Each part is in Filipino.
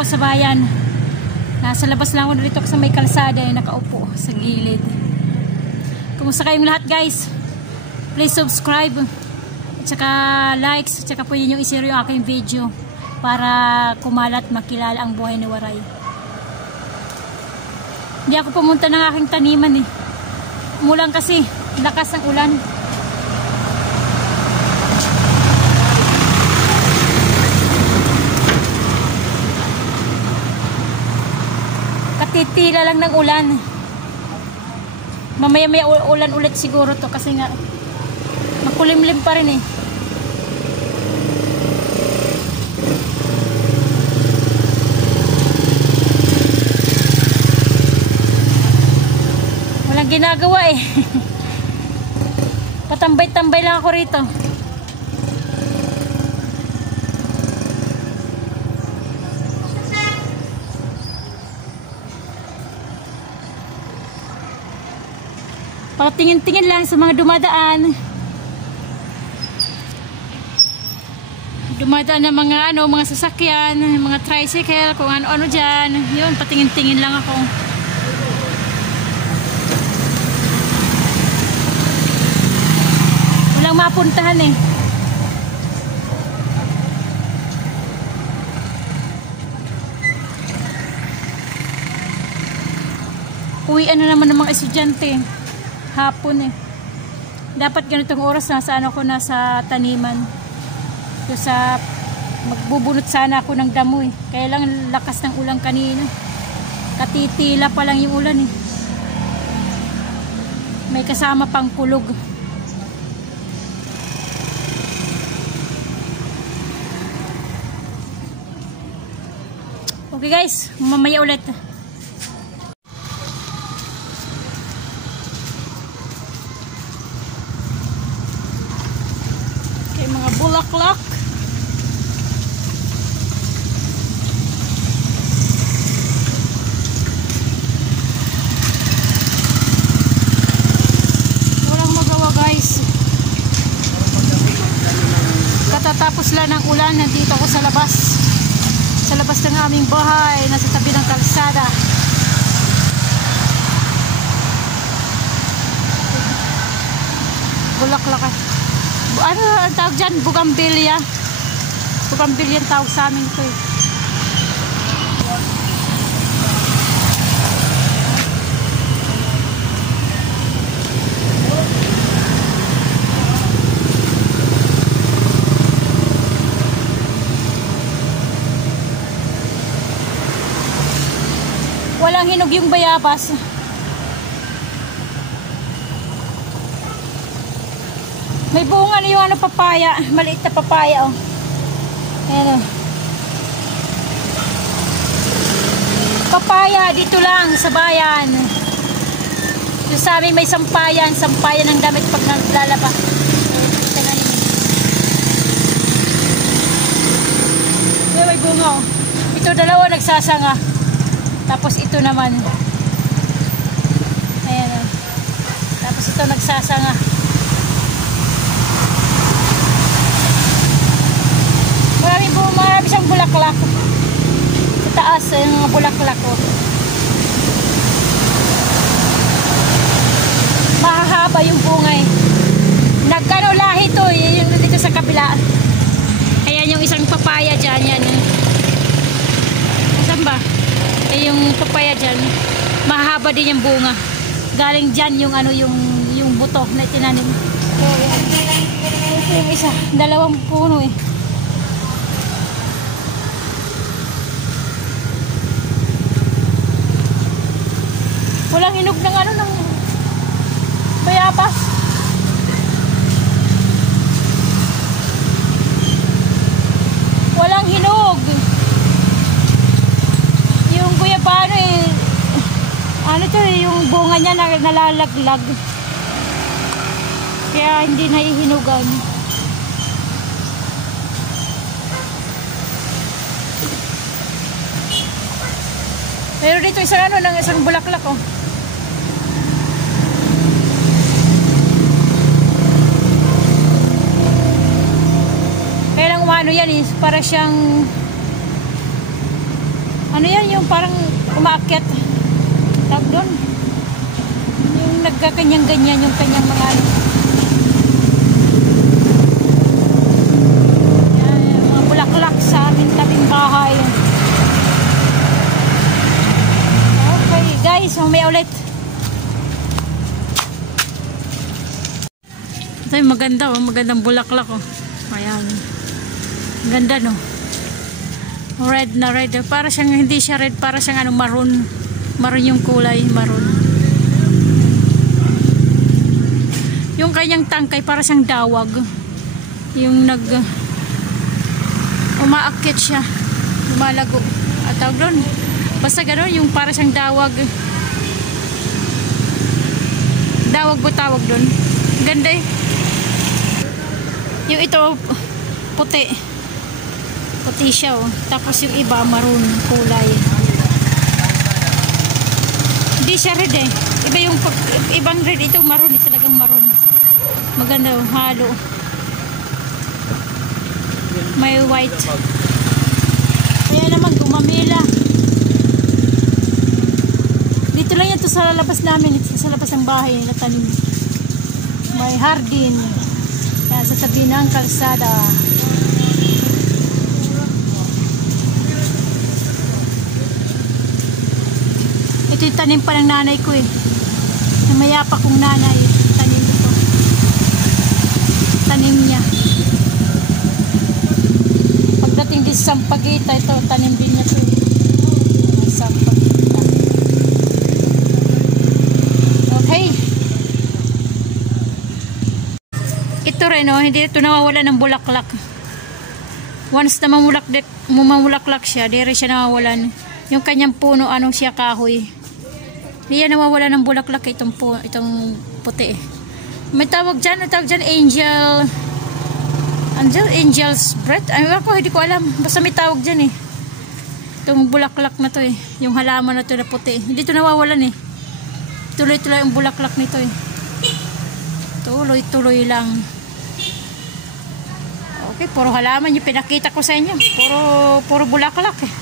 ako sa bayan. Nasa labas lang ako dito sa may kalsada, nakaupo sa gilid. Kumusta kayong lahat guys? Please subscribe at saka likes, at saka pwede nyo i-share yung aking video para kumalat, makilala ang buhay ni Waray. Hindi ako pumunta ng aking taniman eh. Umulan kasi, lakas ng ulan. Katitila lang ng ulan. Mamaya may ulan ulit siguro to kasi nga makulimlim pa rin eh. Walang ginagawa eh. Patambay-tambay lang ako rito. Patingin-tingin lang sa mga dumadaan. Dumadaan na mga mga sasakyan, mga tricycle, kung ano-ano diyan. Yun, patingin-tingin lang ako. Walang mapuntahan eh. Uwian na naman ng mga estudyante. Hapon eh. Dapat ganitong oras nasaan ako, nasa taniman. So sa magbubunot sana ako ng damo eh. Kaya lang lakas ng ulan kanina. Katitila pa lang yung ulan eh. May kasama pang kulog. Okay guys, mamaya ulit. Mga bulaklak. Walang magawa guys. Katatapos lang ng ulan, nandito ako sa labas. Sa labas ng aming bahay, nasa tabi ng kalsada. Bulaklak. Ano ang tawag dyan? Bugambilya. Bugambilya ang tawag sa amin ito eh. Walang hinog yung bayabas. May bunga na yung papaya. Maliit na papaya oh. Ayan oh. Papaya dito lang sa bayan. Yung sa amin may sampayan. Sampayan ng damit pag naglalaba. May bunga oh. Ito dalawa nagsasanga. Tapos ito naman. Ayan oh. Tapos ito nagsasanga. Marami siyang bulaklak. Sa taas, yung mga bulaklak ko. Mahahaba yung bunga eh. Nagkano lahi to eh, yung dito sa kabila. Ayan yung isang papaya dyan, yan. Saan ba? Eh yung papaya dyan, mahahaba din yung bunga. Galing dyan yung yung buto na tinanim. So, yan. Ito yung isa, dalawang puno eh. Walang hinog ng ng bayabas. Walang hinog. Yung guyabano eh, yung bunga niya nalalaglag. Kaya hindi nahihinugan. Pero dito isang bulaklak oh. Kaya lang yan is para siyang Ano yan, yung parang umaakyat. Tawag doon. Yung nagkakanyang-ganyan yung kanyang mga ano. Yan, yung mga bulaklak sa aming tabing bahay. Okay, guys, mamaya ulit. Ito yung maganda, oh. Magandang bulaklak, oh. Ayan. Ganda, no? Red na red. Para siyang, hindi siya red, para siyang ano, maroon. Maroon yung kulay, maroon. Yung kanyang tangkay, para siyang dawag. Yung umaakyat siya. Lumalago. At tawag doon. Basta gano'n, yung para siyang dawag. Dawag ba tawag doon? Ganda eh. Yung ito, puti. Puti siya, oh. Tapos yung iba, maroon kulay. Hindi siya red eh. Iba yung ibang red. Ito maroon, talagang maroon. Maganda, oh. Halo. May white. Kaya naman gumamila. Dito lang yan to sa labas namin. Ito sa labas ng bahay na tanim. May hardin. Kaya sa tabi ng kalsada. Ito yung tanim pa ng nanay ko eh. Yung mayapa kong nanay. Tanim ito. Tanim niya. Pagdating din sa Sampaguita, ito tanim din niya ito eh. Sampaguita. Okay. Ito rin oh, hindi ito nawawala ng bulaklak. Once na mamulaklak siya, dire siya nawawalan. Yung kanyang puno, anong siya, kahoy. Hindi yan nawawala ng bulaklak itong puti. May tawag dyan, angel's breath. Ay, ako, hindi ko alam. Basta may tawag dyan eh. Itong bulaklak na to eh. Yung halaman na to na puti. Hindi ito nawawalan eh. Tuloy-tuloy ang bulaklak nito eh. Tuloy-tuloy lang. Okay, puro halaman yung pinakita ko sa inyo. Puro bulaklak eh.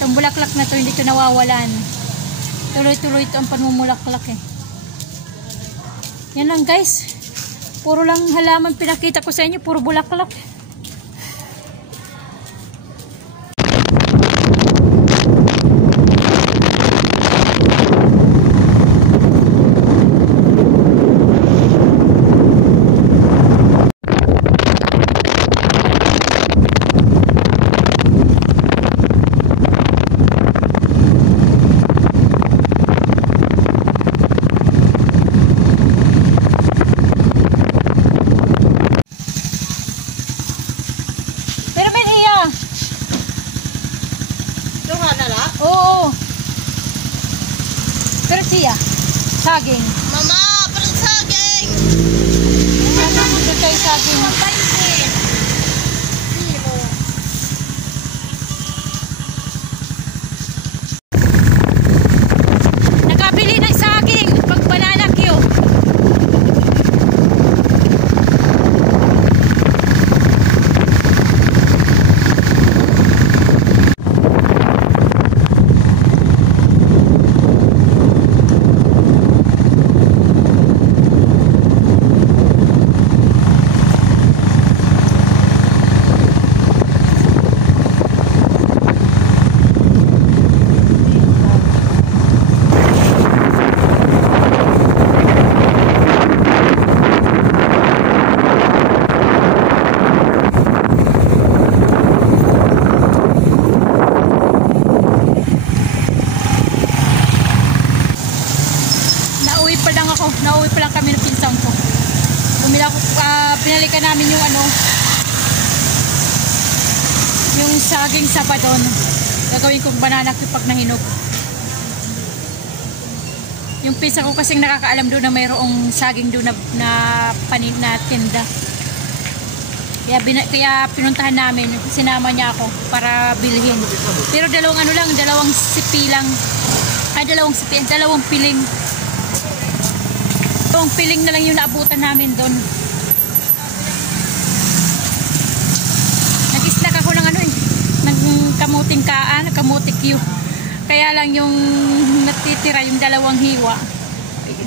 Itong bulaklak na to, hindi ito nawawalan. Tuloy-tuloy ito ang panmumulaklak eh. Yan lang guys. Puro lang halaman pinakita ko sa inyo. Puro bulaklak. Pero siya, saging. Mama, parang saging. Ito tayo saging. Nakabili ng saging pag banana Q. Nauwi pa lang kami ng pinsang ko. Pinalikan namin yung yung saging sabadon. Gagawin kong banana cue pag nahinog. Yung pinsan ko kasing nakakaalam doon na mayroong saging doon na panin na tinda. Kaya pinuntahan namin, sinama niya ako para bilhin. Pero dalawang sipi lang. Dalawang piling. Itong piling na lang yung naabutan namin doon. Nag-snack ako ng ng kamuting kaan, kamutik yun. Kaya lang yung natitira, yung dalawang hiwa,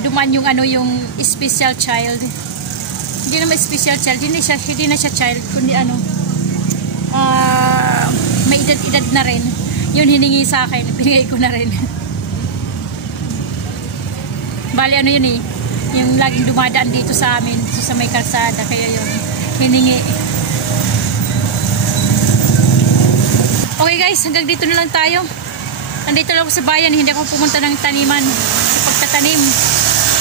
duman yung ano, yung special child. Hindi naman special child, hindi na siya child, kundi ano, may edad-edad na rin. Yun hiningi sa akin, pinigay ko na rin. Bali ano yun eh, yung laging dumadaan dito sa amin, sa may kalsada, kaya yun, hiningi. Okay guys, hanggang dito na lang tayo. Nandito lang ako sa bayan, hindi ako pumunta ng taniman, sa pagtatanim,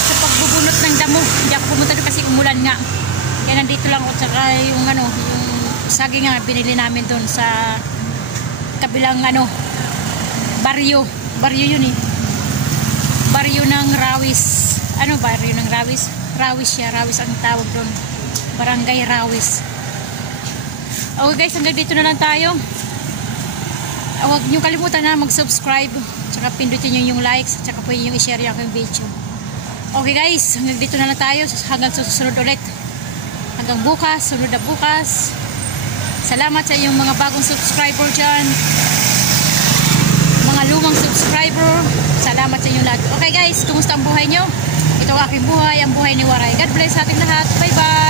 sa pagbubunot ng damo. Hindi ako pumunta doon kasi umulan nga. Kaya nandito lang ako, tsaka yung ano, yung saging nga, binili namin doon sa kabilang ano, baryo yun eh. Baryo ng Rawis. Ano baryo ng Rawis? Rawis siya. Rawis ang tawag doon. Barangay Rawis. Okay guys, hanggang dito na lang tayo. Huwag niyo kalimutan na mag-subscribe. Tsaka pindutin niyo yung likes. Tsaka po yung i-share yung aking video. Okay guys, hanggang dito na lang tayo. Hanggang susunod ulit. Hanggang bukas, sunod na bukas. Salamat sa inyong mga bagong subscriber dyan. Mga lumang subscriber, salamat sa inyo lahat. Okay guys, kumusta ang buhay nyo? Ito ang aking buhay, ang buhay ni Waray. God bless sa ating lahat. Bye bye!